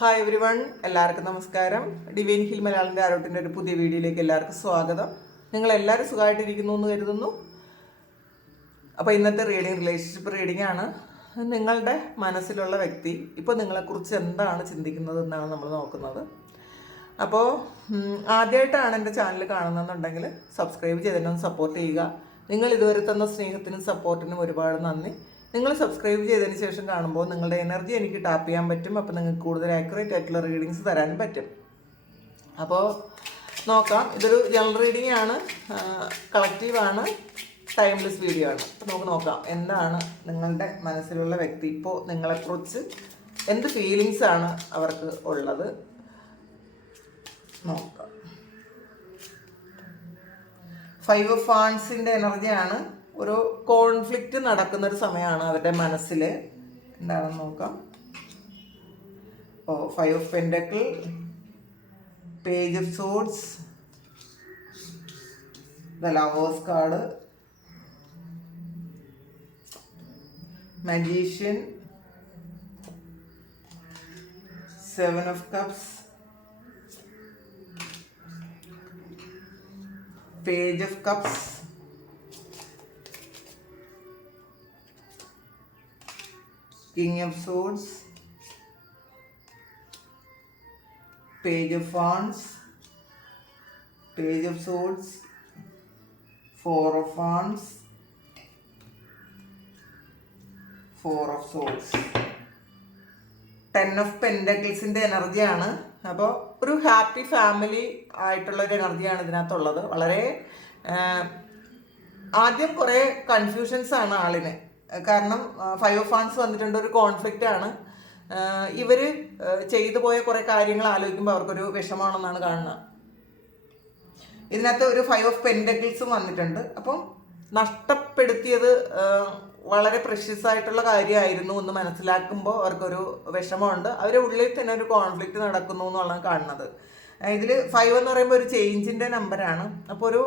Hi every one, എല്ലാവർക്കും നമസ്കാരം. Divine hill മലയാളത്തിൻ്റെ ആരോട്ടിൻ്റെ ഒരു പുതിയ വീഡിയോയിലേക്ക് എല്ലാവർക്കും സ്വാഗതം. നിങ്ങളെല്ലാവരും സുഖമായിട്ടിരിക്കുന്നു എന്ന് കരുതുന്നു. അപ്പോൾ ഇന്നത്തെ റീഡിങ് റിലേഷൻഷിപ്പ് റീഡിംഗ് ആണ്. നിങ്ങളുടെ മനസ്സിലുള്ള വ്യക്തി ഇപ്പോൾ നിങ്ങളെക്കുറിച്ച് എന്താണ് ചിന്തിക്കുന്നത് എന്നാണ് നമ്മൾ നോക്കുന്നത്. അപ്പോൾ ആദ്യമായിട്ടാണ് എൻ്റെ ചാനൽ കാണുന്നതെന്നുണ്ടെങ്കിൽ സബ്സ്ക്രൈബ് ചെയ്തിട്ടൊന്ന് സപ്പോർട്ട് ചെയ്യുക. നിങ്ങൾ ഇതുവരെ തന്ന സ്നേഹത്തിനും സപ്പോർട്ടിനും ഒരുപാട് നന്ദി. നിങ്ങൾ സബ്സ്ക്രൈബ് ചെയ്തതിന് ശേഷം കാണുമ്പോൾ നിങ്ങളുടെ എനർജി എനിക്ക് ടാപ്പ് ചെയ്യാൻ പറ്റും. അപ്പോൾ നിങ്ങൾക്ക് കൂടുതൽ ആക്യുറേറ്റ് ആയിട്ടുള്ള റീഡിങ്സ് തരാനും പറ്റും. അപ്പോൾ നോക്കാം. ഇതൊരു ജനറൽ റീഡിംഗ് ആണ്, കളക്റ്റീവാണ്, ടൈംലെസ് വീഡിയോ ആണ്. അപ്പോൾ നമുക്ക് നോക്കാം എന്താണ് നിങ്ങളുടെ മനസ്സിലുള്ള വ്യക്തി ഇപ്പോൾ നിങ്ങളെക്കുറിച്ച് എന്ത് ഫീലിങ്സ് ആണ് അവർക്ക് ഉള്ളത്. നോക്കാം. 5 ഓഫ് വാൻഡ്സിൻ്റെ എനർജിയാണ്. ഒരു കോൺഫ്ലിക്റ്റ് നടക്കുന്നൊരു സമയമാണ് അവരുടെ മനസ്സിൽ. എന്താണെന്ന് നോക്കാം. 5 of pentacle, page of swords, the lovers card, magician, 7 of cups, page of cups, King of Swords, Page of Wands, Page of Swords, 4 of Wands, 4 of Swords, 10 of Pentaclesൻ്റെ എനർജിയാണ്. അപ്പോൾ ഒരു ഹാപ്പി ഫാമിലി ആയിട്ടുള്ളൊരു എനർജിയാണ് ഇതിനകത്തുള്ളത്. വളരെ ആദ്യം കുറേ കൺഫ്യൂഷൻസ് ആണ് ആളിന്. കാരണം 5 ഓഫ് വാൻഡ്സ് വന്നിട്ടുണ്ട്, ഒരു കോൺഫ്ലിക്റ്റ് ആണ്. ഇവർ ചെയ്തു പോയ കുറേ കാര്യങ്ങൾ ആലോചിക്കുമ്പോൾ അവർക്കൊരു വിഷമാണെന്നാണ് കാണുന്നത്. ഇതിനകത്ത് ഒരു 5 ഓഫ് പെൻറ്റക്കിൾസും വന്നിട്ടുണ്ട്. അപ്പം നഷ്ടപ്പെടുത്തിയത് വളരെ പ്രഷ്യസ് ആയിട്ടുള്ള കാര്യമായിരുന്നു എന്ന് മനസ്സിലാക്കുമ്പോൾ അവർക്കൊരു വിഷമമുണ്ട്. അവരുടെ ഉള്ളിൽ തന്നെ ഒരു കോൺഫ്ലിക്റ്റ് നടക്കുന്നു എന്നുള്ളതാണ് കാണുന്നത്. ഇതിൽ 5 എന്ന് പറയുമ്പോൾ ഒരു ചേഞ്ചിൻ്റെ നമ്പറാണ്. അപ്പോൾ ഒരു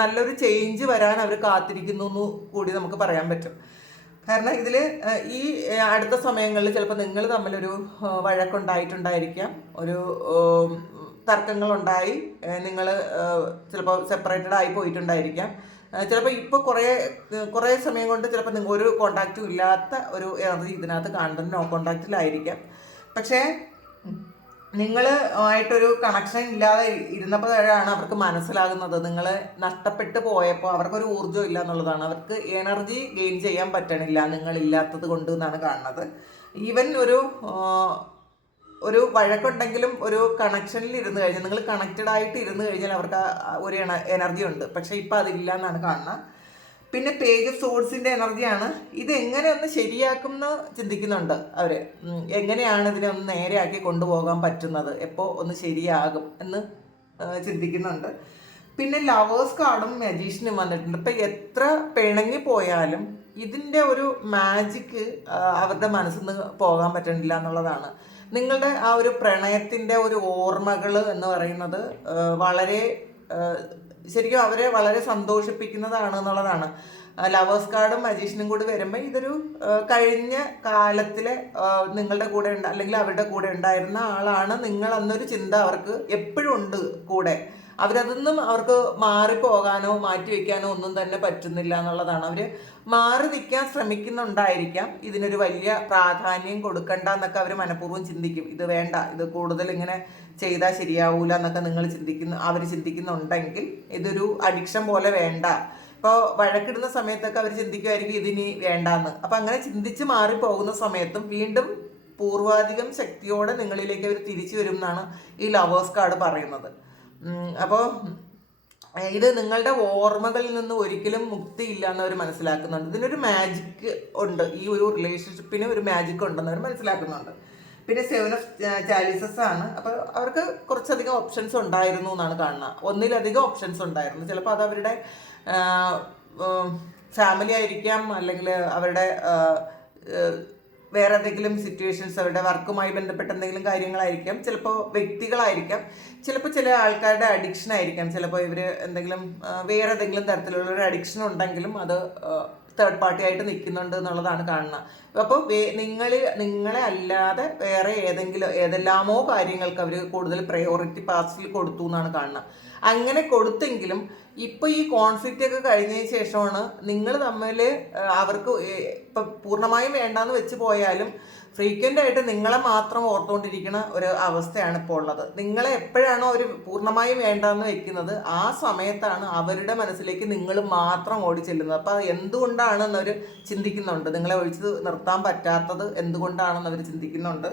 നല്ലൊരു ചേഞ്ച് വരാൻ അവർ കാത്തിരിക്കുന്നു എന്ന് കൂടി നമുക്ക് പറയാൻ പറ്റും. കാരണം ഇതിൽ ഈ അടുത്ത സമയങ്ങളിൽ ചിലപ്പോൾ നിങ്ങൾ തമ്മിലൊരു വഴക്കുണ്ടായിട്ടുണ്ടായിരിക്കാം, ഒരു തർക്കങ്ങളുണ്ടായി, നിങ്ങൾ ചിലപ്പോൾ സെപ്പറേറ്റഡ് ആയി പോയിട്ടുണ്ടായിരിക്കാം. ചിലപ്പോൾ ഇപ്പോൾ കുറേ സമയം കൊണ്ട് ചിലപ്പോൾ നിങ്ങൾ ഒരു കോണ്ടാക്റ്റും ഇല്ലാത്ത ഒരു എനർജി ഇതിനകത്ത് കാണുന്നത്, നോ കോണ്ടാക്റ്റിലായിരിക്കാം. പക്ഷേ നിങ്ങൾ ആയിട്ടൊരു കണക്ഷൻ ഇല്ലാതെ ഇരുന്നപ്പോഴാണ് അവർക്ക് മനസ്സിലാകുന്നത് നിങ്ങൾ നഷ്ടപ്പെട്ടു പോയപ്പോൾ അവർക്കൊരു ഊർജ്ജം ഇല്ല എന്നുള്ളതാണ്. അവർക്ക് എനർജി ഗെയിൻ ചെയ്യാൻ പറ്റണില്ല നിങ്ങളില്ലാത്തത് കൊണ്ട് എന്നാണ് കാണുന്നത്. ഈവൻ ഒരു വഴക്കുണ്ടെങ്കിലും ഒരു കണക്ഷനിൽ ഇരുന്ന് കഴിഞ്ഞാൽ, നിങ്ങൾ കണക്റ്റഡ് ആയിട്ട് ഇരുന്ന് കഴിഞ്ഞാൽ അവർക്ക് ഒരു എനർജി ഉണ്ട്. പക്ഷേ ഇപ്പം അതില്ല എന്നാണ് കാണുന്നത്. പിന്നെ പേജ് ഓഫ് സോഡ്സിൻ്റെ എനർജിയാണ്. ഇത് എങ്ങനെ ഒന്ന് ശരിയാക്കുമെന്ന് ചിന്തിക്കുന്നുണ്ട് അവർ. എങ്ങനെയാണ് ഇതിനെ ഒന്ന് നേരെയാക്കി കൊണ്ടുപോകാൻ പറ്റുന്നത്, എപ്പോൾ ഒന്ന് ശരിയാകും എന്ന് ചിന്തിക്കുന്നുണ്ട്. പിന്നെ ലവേഴ്സ് കാർഡും മജീഷ്യനും വന്നിട്ടുണ്ട്. ഇപ്പം എത്ര പിണങ്ങി പോയാലും ഇതിൻ്റെ ഒരു മാജിക്ക് അവരുടെ മനസ്സിൽ നിന്ന് പോകാൻ പറ്റണില്ല എന്നുള്ളതാണ്. നിങ്ങളുടെ ആ ഒരു പ്രണയത്തിൻ്റെ ഒരു ഓർമ്മകൾ എന്ന് പറയുന്നത് വളരെ ശരിക്കും അവരെ വളരെ സന്തോഷിപ്പിക്കുന്നതാണ് എന്നുള്ളതാണ്. ലവേഴ്സ് കാർഡും മജീഷ്യനും കൂടി വരുമ്പോൾ ഇതൊരു കഴിഞ്ഞ കാലത്തിലെ നിങ്ങളുടെ കൂടെ അല്ലെങ്കിൽ അവരുടെ കൂടെ ഉണ്ടായിരുന്ന ആളാണ് നിങ്ങൾ എന്നൊരു ചിന്ത അവർക്ക് എപ്പോഴും ഉണ്ട് കൂടെ. അവരതൊന്നും അവർക്ക് മാറിപ്പോകാനോ മാറ്റി വയ്ക്കാനോ ഒന്നും തന്നെ പറ്റുന്നില്ല എന്നുള്ളതാണ്. അവർ മാറി നിൽക്കാൻ ശ്രമിക്കുന്നുണ്ടായിരിക്കാം. ഇതിനൊരു വലിയ പ്രാധാന്യം കൊടുക്കണ്ട എന്നൊക്കെ അവർ മനഃപൂർവ്വം ചിന്തിക്കും. ഇത് വേണ്ട, ഇത് കൂടുതൽ ഇങ്ങനെ ചെയ്താൽ ശരിയാവൂല എന്നൊക്കെ അവർ ചിന്തിക്കുന്നുണ്ടെങ്കിൽ ഇതൊരു അഡിക്ഷൻ പോലെ വേണ്ട. ഇപ്പോൾ വഴക്കിടുന്ന സമയത്തൊക്കെ അവർ ചിന്തിക്കുമായിരിക്കും ഇതിനി വേണ്ടാന്ന്. അപ്പം അങ്ങനെ ചിന്തിച്ച് മാറിപ്പോകുന്ന സമയത്തും വീണ്ടും പൂർവാധികം ശക്തിയോടെ നിങ്ങളിലേക്ക് അവർ തിരിച്ചു വരും എന്നാണ് ഈ ലവേഴ്സ് കാർഡ് പറയുന്നത്. അപ്പോൾ ഇത് നിങ്ങളുടെ ഓർമ്മകളിൽ നിന്ന് ഒരിക്കലും മുക്തിയില്ല എന്ന് അവർ മനസ്സിലാക്കുന്നുണ്ട്. ഇതിനൊരു മാജിക് ഉണ്ട്, ഈ ഒരു റിലേഷൻഷിപ്പിന് ഒരു മാജിക് ഉണ്ടെന്ന് അവർ മനസ്സിലാക്കുന്നുണ്ട്. പിന്നെ 7 ഓഫ് ചാലിസസ് ആണ്. അപ്പോൾ അവർക്ക് കുറച്ചധികം ഓപ്ഷൻസ് ഉണ്ടായിരുന്നു എന്നാണ് കാണുന്നത്. ഒന്നിലധികം ഓപ്ഷൻസ് ഉണ്ടായിരുന്നു. ചിലപ്പോൾ അത് അവരുടെ ഫാമിലി ആയിരിക്കാം, അല്ലെങ്കിൽ അവരുടെ വേറെ എന്തെങ്കിലും സിറ്റുവേഷൻസ്, അവരുടെ വർക്കുമായി ബന്ധപ്പെട്ട എന്തെങ്കിലും കാര്യങ്ങളായിരിക്കാം, ചിലപ്പോൾ വ്യക്തികളായിരിക്കാം, ചിലപ്പോൾ ചില ആൾക്കാരുടെ അഡിക്ഷൻ ആയിരിക്കാം. ചിലപ്പോൾ ഇവർ എന്തെങ്കിലും വേറെ ഏതെങ്കിലും തരത്തിലുള്ള ഒരു അഡിക്ഷൻ ഉണ്ടെങ്കിലും അത് തേർഡ് പാർട്ടി ആയിട്ട് നിൽക്കുന്നുണ്ട് എന്നുള്ളതാണ് കാണുന്നത്. അപ്പോൾ നിങ്ങളെ അല്ലാതെ വേറെ ഏതെല്ലാമോ കാര്യങ്ങൾക്ക് അവർ കൂടുതൽ പ്രയോറിറ്റി പാസ്റ്റിൽ കൊടുത്തു എന്നാണ് കാണുന്നത്. അങ്ങനെ കൊടുത്തെങ്കിലും ഇപ്പോൾ ഈ കോൺഫ്ലിക്റ്റ് ഒക്കെ കഴിഞ്ഞതിന് ശേഷമാണ് നിങ്ങൾ തമ്മിൽ അവർക്ക് ഇപ്പം പൂർണ്ണമായും വേണ്ടാന്ന് വെച്ച് പോയാലും ഫ്രീക്വൻ്റ് ആയിട്ട് നിങ്ങളെ മാത്രം ഓർത്തുകൊണ്ടിരിക്കുന്ന ഒരു അവസ്ഥയാണ് ഇപ്പോൾ ഉള്ളത്. നിങ്ങളെ എപ്പോഴാണോ അവർ പൂർണ്ണമായും വേണ്ടാന്ന് വെക്കുന്നത് ആ സമയത്താണ് അവരുടെ മനസ്സിലേക്ക് നിങ്ങൾ മാത്രം ഓടി ചെല്ലുന്നത്. അപ്പോൾ എന്തുകൊണ്ടാണെന്ന് അവർ ചിന്തിക്കുന്നുണ്ട്. നിങ്ങളെ ഒഴിച്ച് നിർത്താൻ പറ്റാത്തത് എന്തുകൊണ്ടാണെന്ന് അവർ ചിന്തിക്കുന്നുണ്ട്.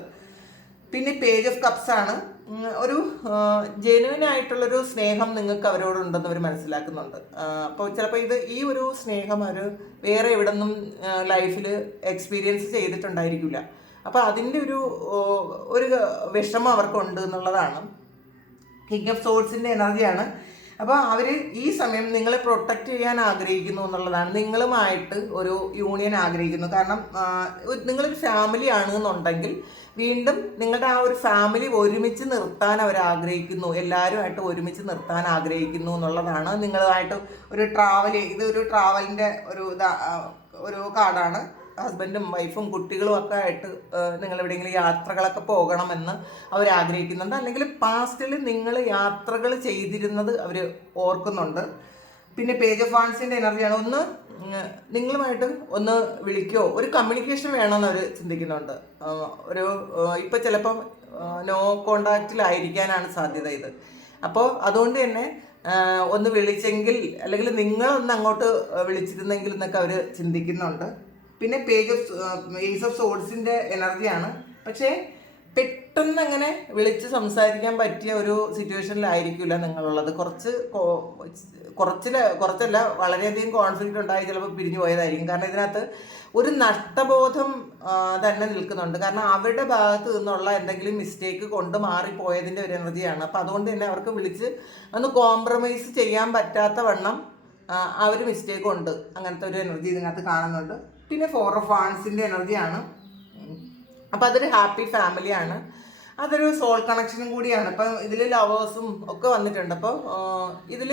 പിന്നെ പേജ് ഓഫ് കപ്സ് ആണ്. ഒരു ജെനുവിൻ ആയിട്ടുള്ളൊരു സ്നേഹം നിങ്ങൾക്ക് അവരോടുണ്ടെന്ന് അവർ മനസ്സിലാക്കുന്നുണ്ട്. അപ്പോൾ ചിലപ്പോൾ ഈ ഒരു സ്നേഹം അവർ വേറെ എവിടെ നിന്നും ലൈഫിൽ എക്സ്പീരിയൻസ് ചെയ്തിട്ടുണ്ടായിരിക്കില്ല. അപ്പോൾ അതിൻ്റെ ഒരു വിഷമം അവർക്കുണ്ട് എന്നുള്ളതാണ്. കിങ് ഓഫ് സോൾസിൻ്റെ എനർജിയാണ്. അപ്പോൾ അവർ ഈ സമയം നിങ്ങളെ പ്രൊട്ടക്റ്റ് ചെയ്യാൻ ആഗ്രഹിക്കുന്നു എന്നുള്ളതാണ്. നിങ്ങളുമായിട്ട് ഒരു യൂണിയൻ ആഗ്രഹിക്കുന്നു. കാരണം നിങ്ങളൊരു ഫാമിലി ആണെന്നുണ്ടെങ്കിൽ വീണ്ടും നിങ്ങളുടെ ആ ഒരു ഫാമിലി ഒരുമിച്ച് നിർത്താൻ അവർ ആഗ്രഹിക്കുന്നു. എല്ലാവരുമായിട്ട് ഒരുമിച്ച് നിർത്താൻ ആഗ്രഹിക്കുന്നു എന്നുള്ളതാണ്. നിങ്ങളുമായിട്ട് ഇതൊരു ട്രാവലിൻ്റെ ഒരു കാർഡാണ്. ഹസ്ബൻഡും വൈഫും കുട്ടികളും ഒക്കെ ആയിട്ട് നിങ്ങൾ എവിടെയെങ്കിലും യാത്രകളൊക്കെ പോകണമെന്ന് അവർ ആഗ്രഹിക്കുന്നുണ്ട്. അല്ലെങ്കിൽ പാസ്റ്റിൽ നിങ്ങൾ യാത്രകൾ ചെയ്തിരുന്നത് അവർ ഓർക്കുന്നുണ്ട്. പിന്നെ പേജ് ഓഫ് വാൻസിൻ്റെ എനർജിയാണ്. നിങ്ങളുമായിട്ട് ഒന്ന് വിളിക്കോ, ഒരു കമ്മ്യൂണിക്കേഷൻ വേണമെന്ന് അവർ ചിന്തിക്കുന്നുണ്ട്. ഇപ്പോൾ ചിലപ്പം നോ കോണ്ടാക്റ്റിലായിരിക്കാനാണ് സാധ്യത ഇത്. അപ്പോൾ അതുകൊണ്ട് തന്നെ ഒന്ന് വിളിച്ചെങ്കിൽ, അല്ലെങ്കിൽ നിങ്ങളൊന്ന് അങ്ങോട്ട് വിളിച്ചിരുന്നെങ്കിൽ എന്നൊക്കെ അവർ ചിന്തിക്കുന്നുണ്ട്. പിന്നെ ഏസ് ഓഫ് സോഡ്സിൻ്റെ എനർജിയാണ്. പക്ഷേ പെട്ടെന്ന് അങ്ങനെ വിളിച്ച് സംസാരിക്കാൻ പറ്റിയ ഒരു സിറ്റുവേഷനിലായിരിക്കില്ല നിങ്ങളുള്ളത്. കുറച്ചല്ല വളരെയധികം കോൺഫ്ലിക്റ്റ് ഉണ്ടായി ചിലപ്പോൾ പിരിഞ്ഞു പോയതായിരിക്കും. കാരണം ഇതിനകത്ത് ഒരു നഷ്ടബോധം തന്നെ നിൽക്കുന്നുണ്ട്. കാരണം അവരുടെ ഭാഗത്ത് നിന്നുള്ള എന്തെങ്കിലും മിസ്റ്റേക്ക് കൊണ്ട് മാറിപ്പോയതിൻ്റെ ഒരു എനർജിയാണ്. അപ്പോൾ അതുകൊണ്ട് തന്നെ അവർക്ക് വിളിച്ച് ഒന്ന് കോംപ്രമൈസ് ചെയ്യാൻ പറ്റാത്ത വണ്ണം ആ ഒരു മിസ്റ്റേക്ക് ഉണ്ട്. അങ്ങനത്തെ ഒരു എനർജി ഇതിനകത്ത് കാണുന്നുണ്ട്. പിന്നെ 4 ഓഫ് വാൻസിൻ്റെ എനർജിയാണ്. അപ്പോൾ അതൊരു ഹാപ്പി ഫാമിലിയാണ്. അതൊരു സോൾ കണക്ഷനും കൂടിയാണ്. ഇപ്പം ഇതിൽ ലവേഴ്സും ഒക്കെ വന്നിട്ടുണ്ട്. അപ്പോൾ ഇതിൽ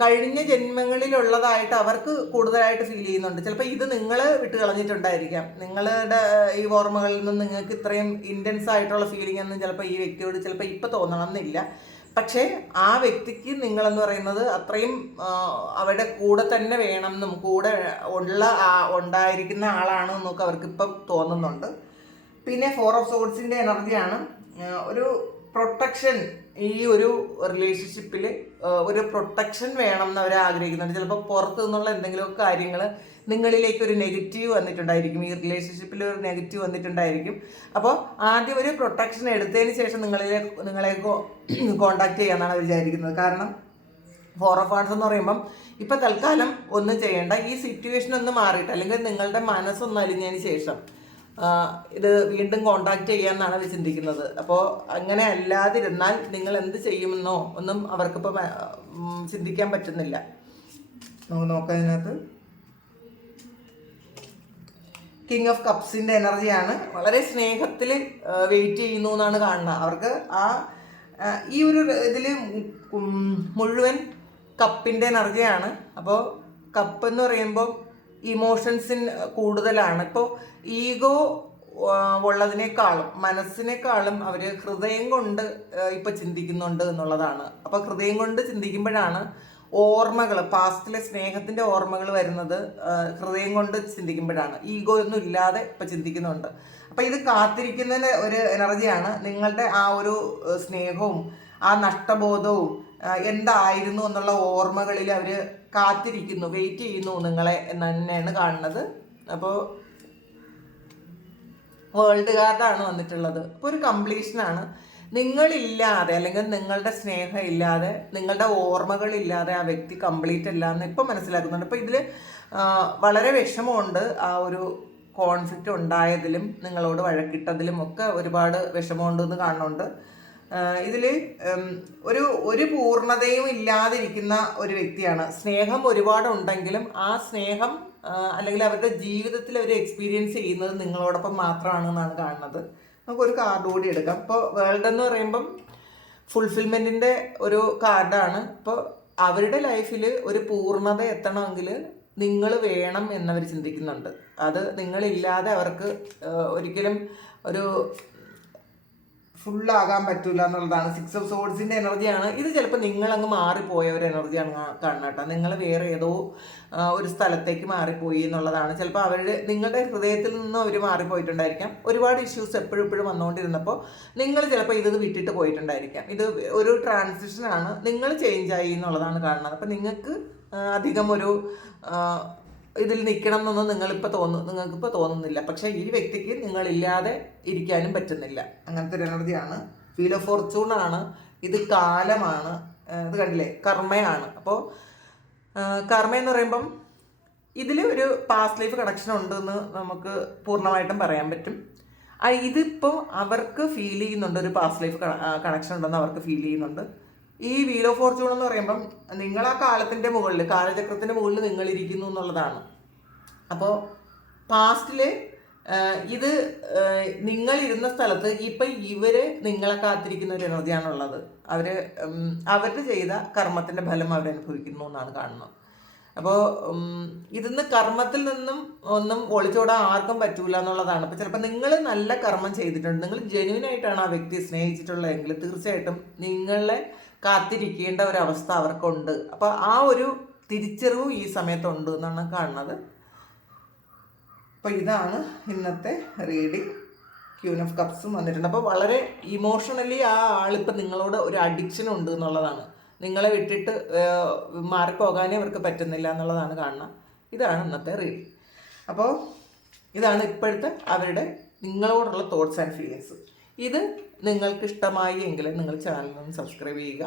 കഴിഞ്ഞ ജന്മങ്ങളിലുള്ളതായിട്ട് അവർക്ക് കൂടുതലായിട്ട് ഫീൽ ചെയ്യുന്നുണ്ട്. ചിലപ്പോൾ ഇത് നിങ്ങൾ വിട്ട് കളഞ്ഞിട്ടുണ്ടായിരിക്കാം. നിങ്ങളുടെ ഈ ഓർമ്മകളിൽ നിന്ന് നിങ്ങൾക്ക് ഇത്രയും ഇൻറ്റൻസ് ആയിട്ടുള്ള ഫീലിംഗ് ഒന്നും ചിലപ്പോൾ ഈ വ്യക്തിയോട് ചിലപ്പോൾ ഇപ്പോൾ തോന്നണമെന്നില്ല. പക്ഷേ ആ വ്യക്തിക്ക് നിങ്ങളെന്ന് പറയുന്നത് അത്രയും അവരുടെ കൂടെ തന്നെ വേണമെന്നും കൂടെ ഉണ്ടായിരിക്കുന്ന ആളാണെന്നൊക്കെ അവർക്കിപ്പം തോന്നുന്നുണ്ട്. പിന്നെ 4 ഓഫ് സോഡ്സിൻ്റെ എനർജിയാണ്. ഒരു പ്രൊട്ടക്ഷൻ, ഈ ഒരു റിലേഷൻഷിപ്പിൽ ഒരു പ്രൊട്ടക്ഷൻ വേണം എന്ന് അവർ ആഗ്രഹിക്കുന്നുണ്ട്. ചിലപ്പോൾ പുറത്തു നിന്നുള്ള എന്തെങ്കിലുമൊക്കെ കാര്യങ്ങൾ നിങ്ങളിലേക്ക് ഒരു നെഗറ്റീവ് വന്നിട്ടുണ്ടായിരിക്കും. ഈ റിലേഷൻഷിപ്പിൽ ഒരു നെഗറ്റീവ് വന്നിട്ടുണ്ടായിരിക്കും. അപ്പോൾ ആദ്യം ഒരു പ്രൊട്ടക്ഷൻ എടുത്തതിന് ശേഷം നിങ്ങളെ കോണ്ടാക്ട് ചെയ്യാമെന്നാണ് വിചാരിക്കുന്നത്. കാരണം 4 ഓഫ് വാൻസ് എന്ന് പറയുമ്പം ഇപ്പം തൽക്കാലം ഒന്നും ചെയ്യേണ്ട, ഈ സിറ്റുവേഷൻ ഒന്ന് മാറിയിട്ട് അല്ലെങ്കിൽ നിങ്ങളുടെ മനസ്സൊന്ന് അലിഞ്ഞതിന് ശേഷം ഇത് വീണ്ടും കോണ്ടാക്ട് ചെയ്യാമെന്നാണ് അവർ ചിന്തിക്കുന്നത്. അപ്പോൾ അങ്ങനെ അല്ലാതിരുന്നാൽ നിങ്ങൾ എന്ത് ചെയ്യുമെന്നോ ഒന്നും അവർക്കിപ്പോൾ ചിന്തിക്കാൻ പറ്റുന്നില്ല. നമുക്ക് നോക്കാം. ഇതിനകത്ത് കിങ് ഓഫ് കപ്സിൻ്റെ എനർജിയാണ്. വളരെ സ്നേഹത്തിൽ വെയിറ്റ് ചെയ്യുന്നു എന്നാണ് കാണുന്നത്. അവർക്ക് ഈ ഒരു ഇതിൽ മുഴുവൻ കപ്പിൻ്റെ എനർജിയാണ്. അപ്പോൾ കപ്പ് എന്ന് പറയുമ്പോൾ ഇമോഷൻസിന് കൂടുതലാണ്. ഇപ്പോൾ ഈഗോ ഉള്ളതിനേക്കാളും മനസ്സിനേക്കാളും അവർ ഹൃദയം കൊണ്ട് ഇപ്പോൾ ചിന്തിക്കുന്നുണ്ട് എന്നുള്ളതാണ്. അപ്പോൾ ഹൃദയം കൊണ്ട് ചിന്തിക്കുമ്പോഴാണ് ഓർമ്മകൾ, പാസ്റ്റിലെ സ്നേഹത്തിൻ്റെ ഓർമ്മകൾ വരുന്നത് ഹൃദയം കൊണ്ട് ചിന്തിക്കുമ്പോഴാണ്. ഈഗോ ഒന്നും ഇല്ലാതെ ഇപ്പം ചിന്തിക്കുന്നുണ്ട്. അപ്പോൾ ഇത് കാത്തിരിക്കുന്നതിൻ്റെ ഒരു എനർജിയാണ്. നിങ്ങളുടെ ആ ഒരു സ്നേഹവും ആ നഷ്ടബോധവും എന്തായിരുന്നു എന്നുള്ള ഓർമ്മകളിൽ അവർ കാത്തിരിക്കുന്നു, വെയിറ്റ് ചെയ്യുന്നു നിങ്ങളെ എന്ന് തന്നെയാണ് കാണുന്നത്. അപ്പോൾ വേൾഡ് കാർഡാണ് വന്നിട്ടുള്ളത്. അപ്പോൾ ഒരു കംപ്ലീഷനാണ്. നിങ്ങളില്ലാതെ അല്ലെങ്കിൽ നിങ്ങളുടെ സ്നേഹം ഇല്ലാതെ, നിങ്ങളുടെ ഓർമ്മകളില്ലാതെ ആ വ്യക്തി കംപ്ലീറ്റ് അല്ല എന്ന് ഇപ്പം മനസ്സിലാക്കുന്നുണ്ട്. അപ്പോൾ ഇതിൽ വളരെ വിഷമമുണ്ട്. ആ ഒരു കോൺഫ്ലിക്റ്റ് ഉണ്ടായതിലും നിങ്ങളോട് വഴക്കിട്ടതിലും ഒക്കെ ഒരുപാട് വിഷമമുണ്ടെന്ന് കാണുന്നുണ്ട്. ഇതിൽ ഒരു പൂർണ്ണതയും ഇല്ലാതിരിക്കുന്ന ഒരു വ്യക്തിയാണ്. സ്നേഹം ഒരുപാടുണ്ടെങ്കിലും ആ സ്നേഹം അല്ലെങ്കിൽ അവരുടെ ജീവിതത്തിൽ അവർ എക്സ്പീരിയൻസ് ചെയ്യുന്നത് നിങ്ങളോടൊപ്പം മാത്രമാണെന്നാണ് കാണുന്നത്. നമുക്കൊരു കാർഡ് കൂടി എടുക്കാം. ഇപ്പോൾ വേൾഡ് എന്ന് പറയുമ്പം ഫുൾഫിൽമെൻറ്റിൻ്റെ ഒരു കാർഡാണ്. ഇപ്പോൾ അവരുടെ ലൈഫിൽ ഒരു പൂർണ്ണത എത്തണമെങ്കിൽ നിങ്ങൾ വേണം എന്നവർ ചിന്തിക്കുന്നുണ്ട്. അത് നിങ്ങളില്ലാതെ അവർക്ക് ഒരിക്കലും ഒരു ഫുള്ളാകാൻ പറ്റില്ല എന്നുള്ളതാണ്. 6 ഓഫ് സോഡ്സിൻ്റെ എനർജിയാണ് ഇത്. ചിലപ്പോൾ നിങ്ങളങ്ങ് മാറിപ്പോയ ഒരു എനർജിയാണ് കാണുന്നത് കേട്ടോ. നിങ്ങൾ വേറെ ഏതോ ഒരു സ്ഥലത്തേക്ക് മാറിപ്പോയി എന്നുള്ളതാണ്. ചിലപ്പോൾ നിങ്ങളുടെ ഹൃദയത്തിൽ നിന്നും അവർ മാറിപ്പോയിട്ടുണ്ടായിരിക്കാം. ഒരുപാട് ഇഷ്യൂസ് എപ്പോഴും വന്നുകൊണ്ടിരുന്നപ്പോൾ നിങ്ങൾ ചിലപ്പോൾ ഇത് വിട്ടിട്ട് പോയിട്ടുണ്ടായിരിക്കാം. ഇത് ഒരു ട്രാൻസിഷനാണ്. നിങ്ങൾ ചേഞ്ചായി എന്നുള്ളതാണ് കാണുന്നത്. അപ്പം നിങ്ങൾക്ക് അധികം ഒരു ഇതിൽ നിൽക്കണം എന്നൊന്നും നിങ്ങൾക്കിപ്പോൾ തോന്നുന്നില്ല. പക്ഷേ ഈ വ്യക്തിക്ക് നിങ്ങളില്ലാതെ ഇരിക്കാനും പറ്റുന്നില്ല. അങ്ങനത്തെ ഒരു എനർജിയാണ്. വീൽ ഓഫ് ഫോർച്യൂണാണ് ഇത്. കാലമാണ്. ഇത് കണ്ടില്ലേ, കർമ്മയാണ്. അപ്പോൾ കർമ്മ എന്ന് പറയുമ്പം ഇതിൽ ഒരു പാസ്റ്റ് ലൈഫ് കണക്ഷൻ ഉണ്ടെന്ന് നമുക്ക് പൂർണ്ണമായിട്ടും പറയാൻ പറ്റും. ഇതിപ്പോൾ അവർക്ക് ഫീൽ ചെയ്യുന്നുണ്ട്, ഒരു പാസ്റ്റ് ലൈഫ് കണക്ഷൻ ഉണ്ടെന്ന് അവർക്ക് ഫീൽ ചെയ്യുന്നുണ്ട്. ഈ വീൽ ഓഫ് ഫോർച്യൂൺ എന്ന് പറയുമ്പം നിങ്ങൾ ആ കാലത്തിൻ്റെ മുകളിൽ, കാലചക്രത്തിൻ്റെ മുകളിൽ നിങ്ങളിരിക്കുന്നു എന്നുള്ളതാണ്. അപ്പോൾ പാസ്റ്റിൽ ഇത് നിങ്ങളിരുന്ന സ്ഥലത്ത് ഇപ്പം ഇവർ നിങ്ങളെ കാത്തിരിക്കുന്ന ഒരു എനർജിയാണുള്ളത്. അവർ ചെയ്ത കർമ്മത്തിൻ്റെ ഫലം അവരനുഭവിക്കുന്നു എന്നാണ് കാണുന്നത്. അപ്പോൾ ഇതിന്ന് കർമ്മത്തിൽ നിന്നും ഒന്നും ഒളിച്ചോടാൻ ആർക്കും പറ്റൂല എന്നുള്ളതാണ്. അപ്പോൾ ചിലപ്പോൾ നിങ്ങൾ നല്ല കർമ്മം ചെയ്തിട്ടുണ്ട്, നിങ്ങൾ ജെന്യുവനായിട്ടാണ് ആ വ്യക്തിയെ സ്നേഹിച്ചിട്ടുള്ളതെങ്കിൽ തീർച്ചയായിട്ടും നിങ്ങളെ കാത്തിരിക്കേണ്ട ഒരവസ്ഥ അവർക്കുണ്ട്. അപ്പോൾ ആ ഒരു തിരിച്ചറിവും ഈ സമയത്തുണ്ട് എന്നാണ് കാണുന്നത്. അപ്പോൾ ഇതാണ് ഇന്നത്തെ റീഡിങ്. ക്യൂൻ ഓഫ് കപ്സും വന്നിട്ടുണ്ട്. അപ്പോൾ വളരെ ഇമോഷണലി ആ ആളിപ്പോൾ നിങ്ങളോട് ഒരു അഡിക്ഷൻ ഉണ്ട് എന്നുള്ളതാണ്. നിങ്ങളെ വിട്ടിട്ട് മാറിപ്പോകാനേ അവർക്ക് പറ്റുന്നില്ല എന്നുള്ളതാണ് കാണുന്നത്. ഇതാണ് ഇന്നത്തെ റീഡിങ്. അപ്പോൾ ഇതാണ് ഇപ്പോഴത്തെ അവരുടെ നിങ്ങളോടുള്ള തോട്ട്സ് ആൻഡ് ഫീലിങ്സ്. ഇത് നിങ്ങൾക്ക് ഇഷ്ടമായി എങ്കിൽ നിങ്ങൾ ചാനൽ സബ്സ്ക്രൈബ് ചെയ്യുക.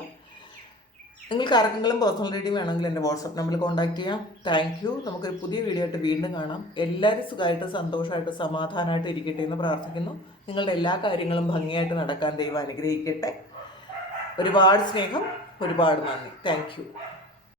നിങ്ങൾക്ക് ആർക്കെങ്കിലും പേഴ്സണൽ റീഡിങ് വേണമെങ്കിൽ എൻ്റെ വാട്സപ്പ് നമ്പറിൽ കോൺടാക്ട് ചെയ്യാം. Thank you. നമുക്കൊരു പുതിയ വീഡിയോ ആയിട്ട് വീണ്ടും കാണാം. എല്ലാവരും സുഖമായിട്ട് സന്തോഷമായിട്ട് സമാധാനമായിട്ട് ഇരിക്കട്ടെ എന്ന് പ്രാർത്ഥിക്കുന്നു. നിങ്ങളുടെ എല്ലാ കാര്യങ്ങളും ഭംഗിയായിട്ട് നടക്കാൻ ദൈവം അനുഗ്രഹിക്കട്ടെ. ഒരുപാട് സ്നേഹം, ഒരുപാട് നന്ദി. Thank you.